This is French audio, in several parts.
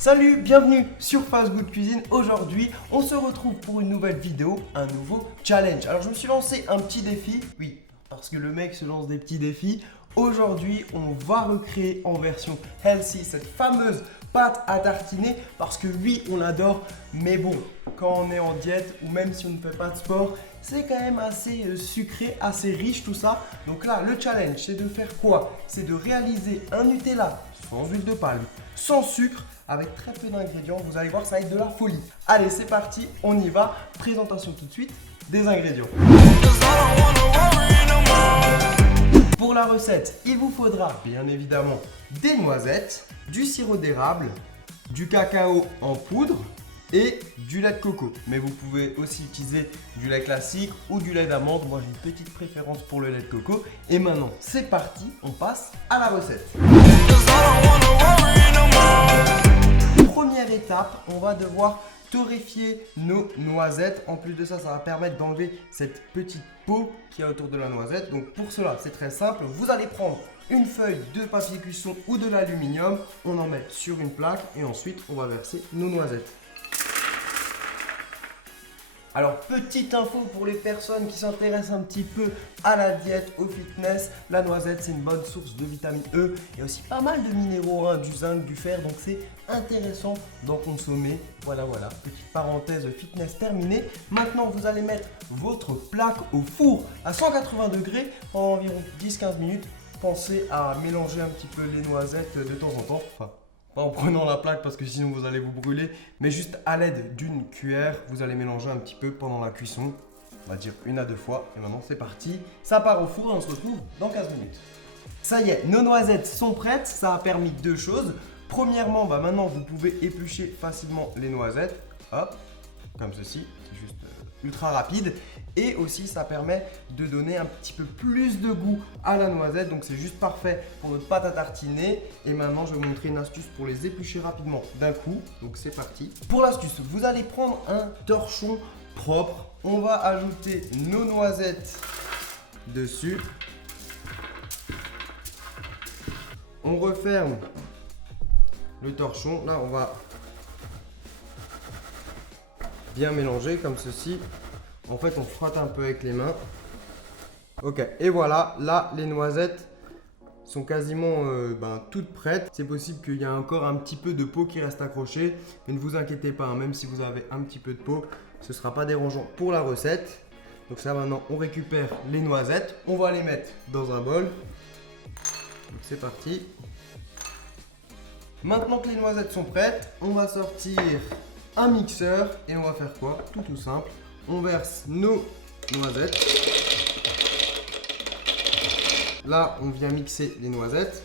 Salut, bienvenue sur Fast Good Cuisine. Aujourd'hui, on se retrouve pour une nouvelle vidéo, un nouveau challenge. Alors, je me suis lancé un petit défi, oui, parce que le mec se lance des petits défis. Aujourd'hui, on va recréer en version healthy cette fameuse pâte à tartiner parce que oui, on l'adore, mais bon, quand on est en diète ou même si on ne fait pas de sport, c'est quand même assez sucré, assez riche tout ça. Donc là, le challenge, c'est de faire quoi? C'est de réaliser un Nutella sans huile de palme, sans sucre, avec très peu d'ingrédients. Vous allez voir, ça va être de la folie. Allez, c'est parti, on y va. Présentation tout de suite des ingrédients. Pour la recette, il vous faudra bien évidemment des noisettes, du sirop d'érable, du cacao en poudre et du lait de coco. Mais vous pouvez aussi utiliser du lait classique ou du lait d'amande. Moi, j'ai une petite préférence pour le lait de coco. Et maintenant, c'est parti, on passe à la recette. Première étape, on va devoir torréfier nos noisettes. En plus de ça, ça va permettre d'enlever cette petite peau qui est autour de la noisette. Donc pour cela, c'est très simple. Vous allez prendre une feuille de papier cuisson ou de l'aluminium. On en met sur une plaque et ensuite, on va verser nos noisettes. Alors, petite info pour les personnes qui s'intéressent un petit peu à la diète, au fitness, la noisette c'est une bonne source de vitamine E et aussi pas mal de minéraux, du zinc, du fer, donc c'est intéressant d'en consommer. Voilà, petite parenthèse fitness terminée. Maintenant, vous allez mettre votre plaque au four à 180 degrés pendant environ 10-15 minutes. Pensez à mélanger un petit peu les noisettes de temps en temps. Enfin, pas en prenant la plaque parce que sinon vous allez vous brûler, mais juste à l'aide d'une cuillère, vous allez mélanger un petit peu pendant la cuisson. On va dire 1 à 2 fois. Et maintenant c'est parti, ça part au four et on se retrouve dans 15 minutes. Ça y est, nos noisettes sont prêtes, ça a permis 2 choses. Premièrement, maintenant vous pouvez éplucher facilement les noisettes, hop, comme ceci, c'est juste ultra rapide. Et aussi ça permet de donner un petit peu plus de goût à la noisette. Donc c'est juste parfait pour notre pâte à tartiner. Et maintenant je vais vous montrer une astuce pour les éplucher rapidement d'un coup. Donc c'est parti. Pour l'astuce, vous allez prendre un torchon propre. On va ajouter nos noisettes dessus. On referme le torchon. Là on va bien mélanger comme ceci. En fait, on frotte un peu avec les mains. Ok, et voilà, là, les noisettes sont quasiment toutes prêtes. C'est possible qu'il y ait encore un petit peu de peau qui reste accrochée. Mais ne vous inquiétez pas, même si vous avez un petit peu de peau, ce ne sera pas dérangeant pour la recette. Donc ça, maintenant, on récupère les noisettes. On va les mettre dans un bol. Donc c'est parti. Maintenant que les noisettes sont prêtes, on va sortir un mixeur. Et on va faire quoi? Tout simple. On verse nos noisettes. Là, on vient mixer les noisettes.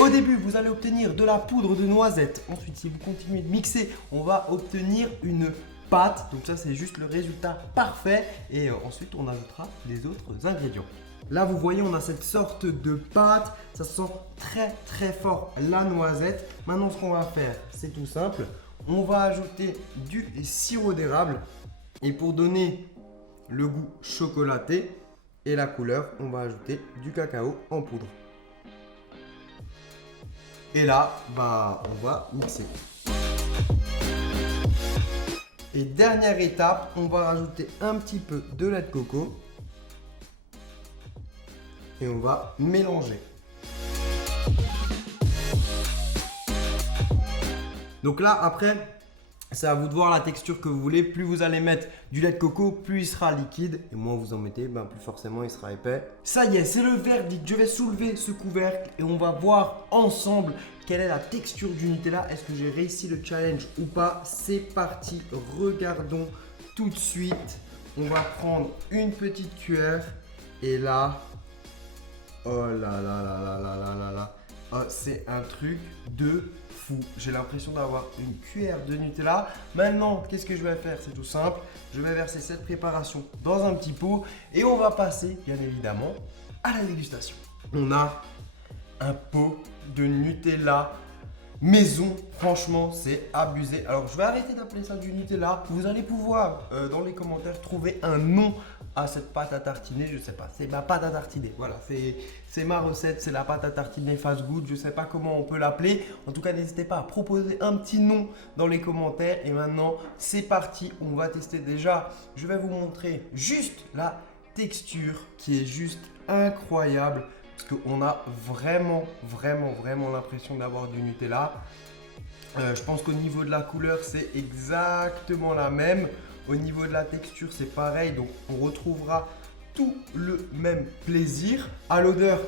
Au début, vous allez obtenir de la poudre de noisettes. Ensuite, si vous continuez de mixer, on va obtenir une pâte. Donc ça, c'est juste le résultat parfait. Et ensuite, on ajoutera les autres ingrédients. Là, vous voyez, on a cette sorte de pâte. Ça sent très fort la noisette. Maintenant, ce qu'on va faire, c'est tout simple. On va ajouter du sirop d'érable et pour donner le goût chocolaté et la couleur, on va ajouter du cacao en poudre. Et là, on va mixer. Et dernière étape, on va rajouter un petit peu de lait de coco et on va mélanger. Donc là, après, c'est à vous de voir la texture que vous voulez. Plus vous allez mettre du lait de coco, plus il sera liquide. Et moins vous en mettez, plus forcément il sera épais. Ça y est, c'est le verdict. Je vais soulever ce couvercle et on va voir ensemble quelle est la texture du Nutella. Est-ce que j'ai réussi le challenge ou pas? C'est parti, regardons tout de suite. On va prendre une petite cuillère et là, oh là là là là là là là là. Oh, c'est un truc de fou. J'ai l'impression d'avoir une cuillère de Nutella. Maintenant, qu'est-ce que je vais faire? C'est tout simple. Je vais verser cette préparation dans un petit pot et on va passer, bien évidemment, à la dégustation. On a un pot de Nutella maison. Franchement, c'est abusé. Alors, je vais arrêter d'appeler ça du Nutella. Vous allez pouvoir, dans les commentaires, trouver un nom à cette pâte à tartiner. Je sais pas, c'est ma pâte à tartiner. Voilà, c'est ma recette, c'est la pâte à tartiner fast good. Je sais pas comment on peut l'appeler. En tout cas, n'hésitez pas à proposer un petit nom dans les commentaires. Et maintenant, c'est parti. On va tester déjà. Je vais vous montrer juste la texture qui est juste incroyable. Parce qu'on a vraiment l'impression d'avoir du Nutella. Je pense qu'au niveau de la couleur, c'est exactement la même. Au niveau de la texture, c'est pareil. Donc, on retrouvera tout le même plaisir. À l'odeur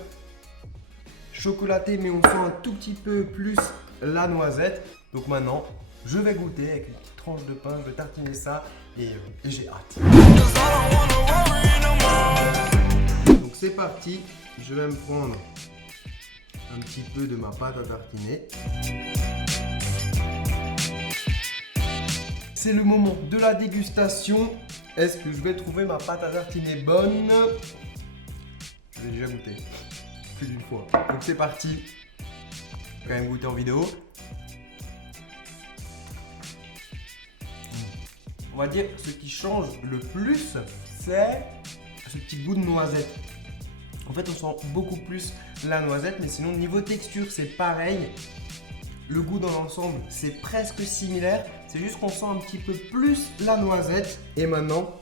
chocolatée, mais on sent un tout petit peu plus la noisette. Donc maintenant, je vais goûter avec une petite tranche de pain. Je vais tartiner ça et j'ai hâte. Donc, c'est parti. Je vais me prendre un petit peu de ma pâte à tartiner. C'est le moment de la dégustation. Est-ce que je vais trouver ma pâte à tartiner bonne? Je l'ai déjà goûté plus d'une fois. Donc c'est parti. Je vais quand même goûter en vidéo. On va dire ce qui change le plus, c'est ce petit goût de noisette. En fait, on sent beaucoup plus la noisette, mais sinon, niveau texture, c'est pareil. Le goût dans l'ensemble, c'est presque similaire. C'est juste qu'on sent un petit peu plus la noisette. Et maintenant,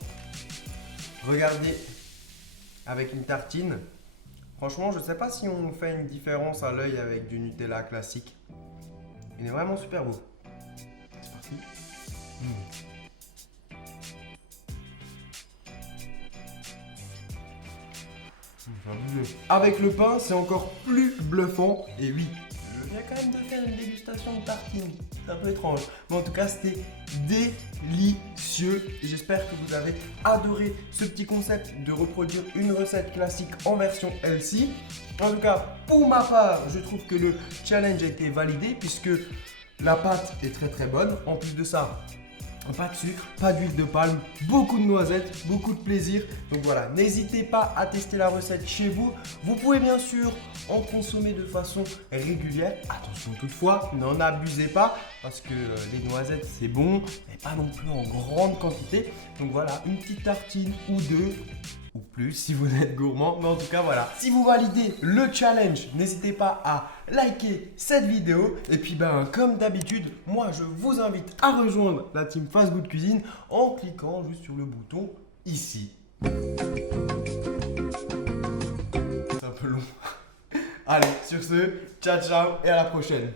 regardez avec une tartine. Franchement, je ne sais pas si on fait une différence à l'œil avec du Nutella classique. Il est vraiment super beau. C'est parti. Avec le pain, c'est encore plus bluffant. Et oui, je viens quand même de faire une dégustation de tartine. C'est un peu étrange. Mais en tout cas, c'était délicieux. Et j'espère que vous avez adoré ce petit concept de reproduire une recette classique en version healthy. En tout cas, pour ma part, je trouve que le challenge a été validé puisque la pâte est très bonne. En plus de ça, pas de sucre, pas d'huile de palme, beaucoup de noisettes, beaucoup de plaisir. Donc voilà, n'hésitez pas à tester la recette chez vous. Vous pouvez bien sûr en consommer de façon régulière. Attention toutefois, n'en abusez pas parce que les noisettes c'est bon, mais pas non plus en grande quantité. Donc voilà, une petite tartine ou deux. Ou plus si vous êtes gourmand, mais en tout cas voilà. Si vous validez le challenge, n'hésitez pas à liker cette vidéo. Et puis comme d'habitude, moi je vous invite à rejoindre la team Fast Good Cuisine en cliquant juste sur le bouton ici. C'est un peu long. Allez, sur ce, ciao et à la prochaine.